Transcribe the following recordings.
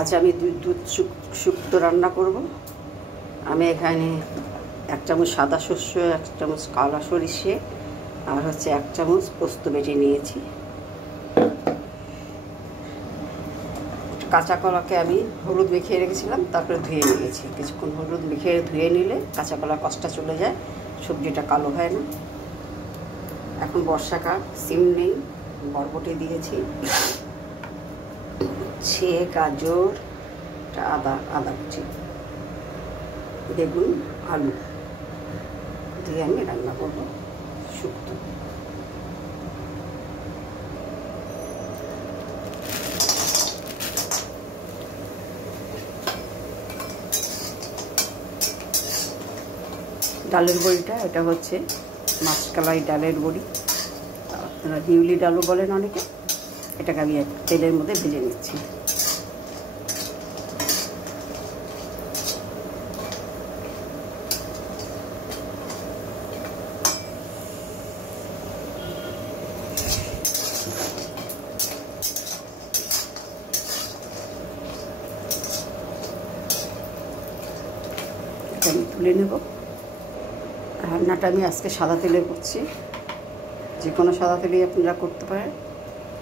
আজ আমি দুধ শুক্তো রান্না করব। আমি এখানে 1 চামচ সাদা শস্য, 1 চামচ কালো সরিষে আর 1 চামচ পোস্ত বেটে নিয়েছি। কাঁচা কলাকে আমি হলুদ মেখে রেখেছিলাম, তারপরে ধুয়ে নিয়েছি। কিছুক্ষণ হলুদ মেখে ধুয়ে নিলে কাঁচা কলার কষ্টটা চলে যায়, সবজিটা কালো হয় না। এখন বর্ষাকাল, সিম নেই, বরবটি দিয়েছি, গাজর, আদা কুচি, বেগুন, আলু দিয়ে আমি রান্না করব শুক্তো। ডালের বড়িটা, এটা হচ্ছে মাসকলাই ডালের বড়ি, আপনারা বিউলি ডালও বলেন অনেকে। এটাকে আমি তেলের মধ্যে ভেজে নিচ্ছি। আমি তুলে নেব। রান্নাটা আমি আজকে সাদা তেলে করছি, যে কোনো সাদা তেলেই আপনারা করতে পারেন।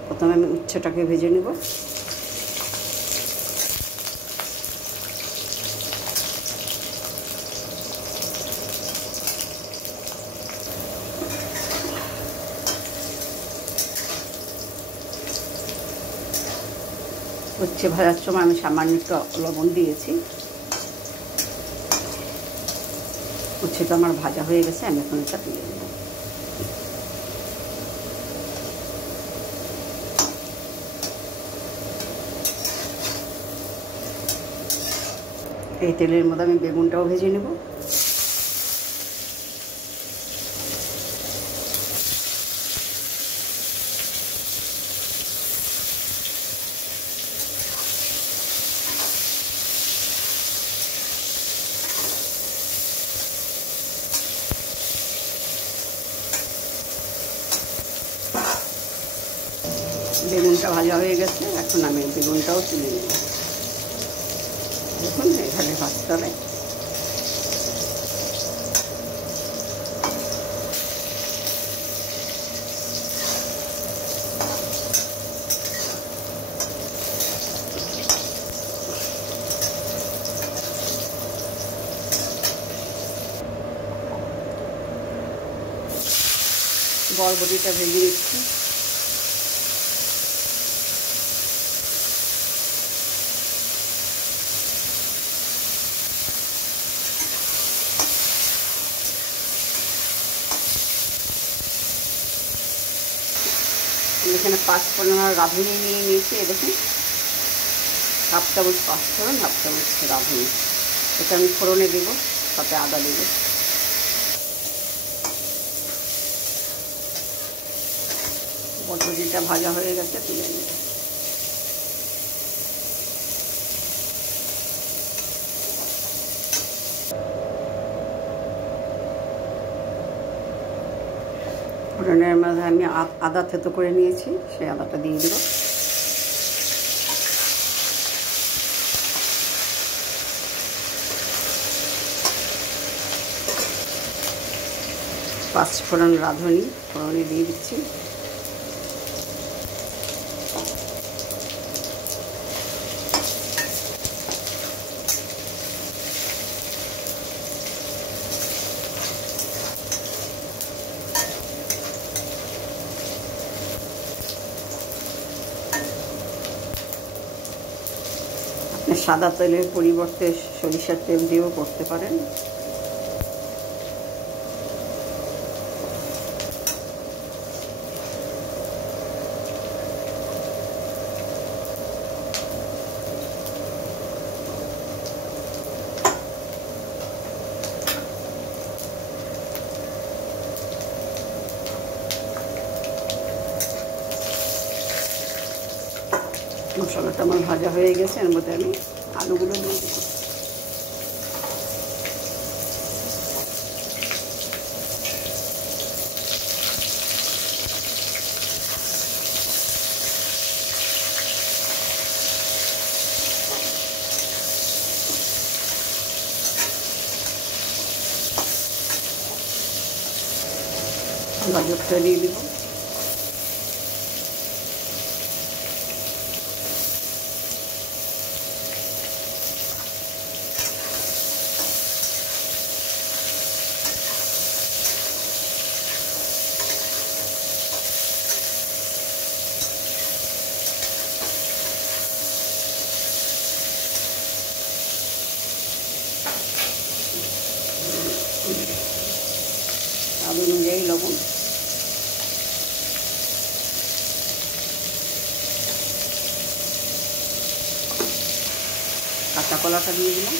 প্রথমে আমি উচ্ছেটাকে ভেজে নেব। উচ্ছে ভাজার সময় আমি সামান্য একটু লবণ দিয়েছি। উচ্ছেটা আমার ভাজা হয়ে গেছে, আমি এখন এটা তুলে নেব। এই তেলের মধ্যে আমি বেগুনটাও ভেজে নেব। বেগুনটা ভাজা হয়ে গেছে, এখন আমি বেগুনটাও তুলে নেব। দেখুন এখানে ভাজতে হবে। বরবটিটা ভেজে নিচ্ছি। এখানে 5 ফোড়ন রাঁধুনি নিয়ে নিয়েছি। দেখুন 1/2 চামচ 5 ফোড়ন, 1/2 চামচ রাঁধুনি। এটা আমি ফোড়নে দেব, সাথে আদা দেব। বরবটিটা ভাজা হয়ে গেছে, তুলে নেব। ফোড়নের মধ্যে আমি আদা থেতো করে নিয়েছি, সেই আদাটা দিয়ে দেব। পাঁচ ফোড়ন রাঁধুনি ফোড়নে দিয়ে দিচ্ছি। সাদা তেলের পরিবর্তে সরিষার তেল দিয়েও করতে পারেন। মশলাটা আমার ভাজা হয়ে গেছে, এর মধ্যে আমি আলুগুলো দিয়ে দেব। গাজরটা দিয়ে দিব। স্বাদ অনুযায়ী লবণ। কাঁচা কলাটা দিয়ে দিলাম।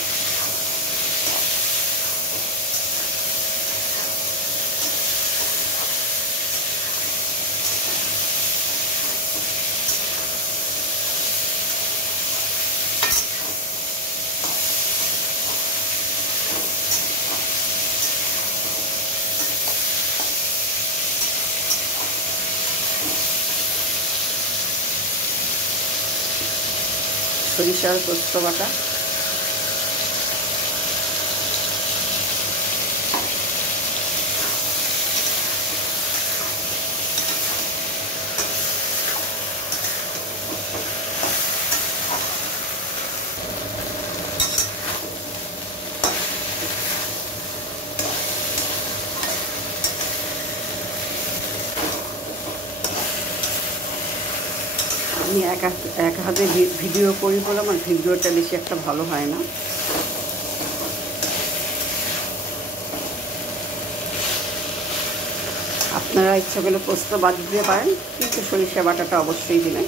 সরিষার পোস্ত বাটা, আমি এক হাতে ভিডিও করি বলে আমার ভিডিওটা বেশি একটা ভালো হয় না। আপনারা ইচ্ছা করলে পোস্ত বাদ দিতে পারেন, কিন্তু সরিষা বাটাটা অবশ্যই দিবেন।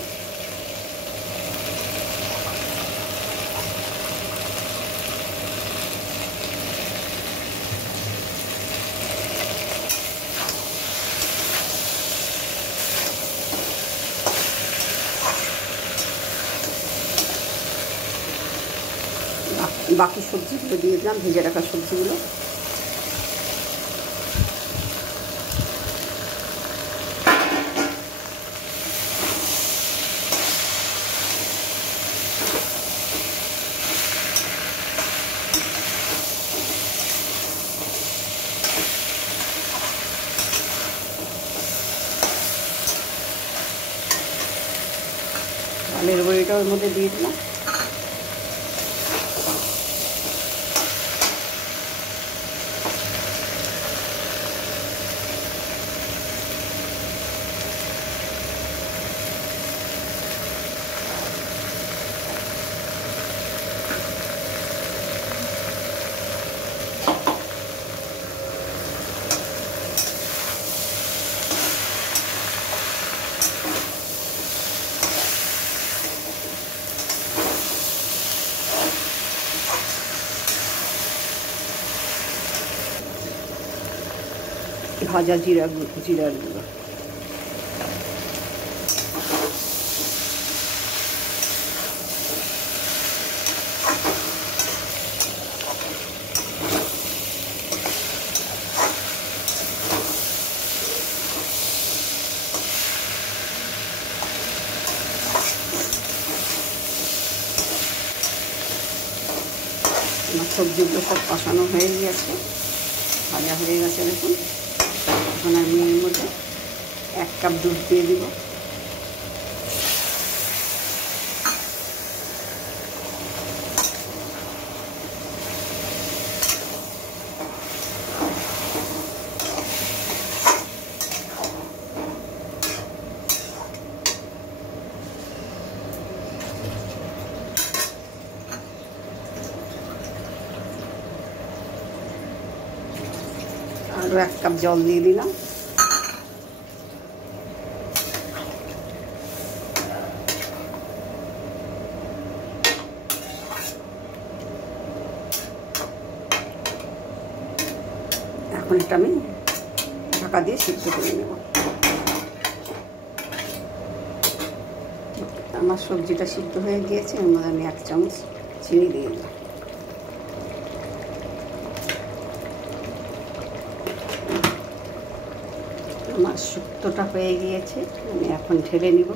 বাকি সবজিগুলো দিয়ে দিলাম, ভেজে রাখা সবজিগুলো। চালের বড়িটা ওর মধ্যে দিয়ে দিলাম। ভাজা জিরার গুঁড়ো, আমার সবজিগুলো সব কষানো হয়ে গিয়েছে, ভাজা হয়ে গেছে দেখুন। এখন আমি এর মধ্যে 1 কাপ দুধ দিয়ে দিব। আরও 1 কাপ জল দিয়ে দিলাম। এখন এটা আমি ঢাকা দিয়ে সিদ্ধ করে নেব। আমার সবজিটা সিদ্ধ হয়ে গিয়েছে, এর মধ্যে আমি 1 চামচ চিনি দিয়ে দিলাম। আমার শুক্তোটা হয়ে গিয়েছে, আমি এখন ঢেলে নিব।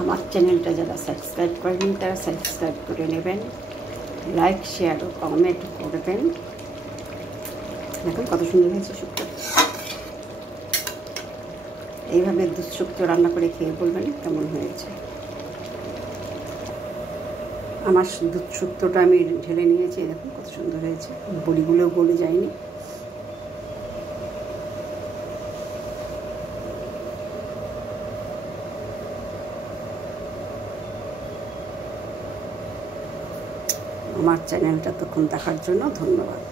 আমার চ্যানেলটা যারা সাবস্ক্রাইব করেনি তারা সাবস্ক্রাইব করে নেবেন, লাইক শেয়ার ও কমেন্ট করবেন। দেখুন কত সুন্দর হয়েছে শুক্তো। এইভাবে দুধ শুক্তো রান্না করে খেয়ে বলবেন কেমন হয়েছে। আমার দুধ শুক্তোটা আমি ঢেলে নিয়েছি, দেখুন কত সুন্দর হয়েছে, বড়িগুলোও গলে যায়নি। আমার চ্যানেলটা তখন দেখার জন্য ধন্যবাদ।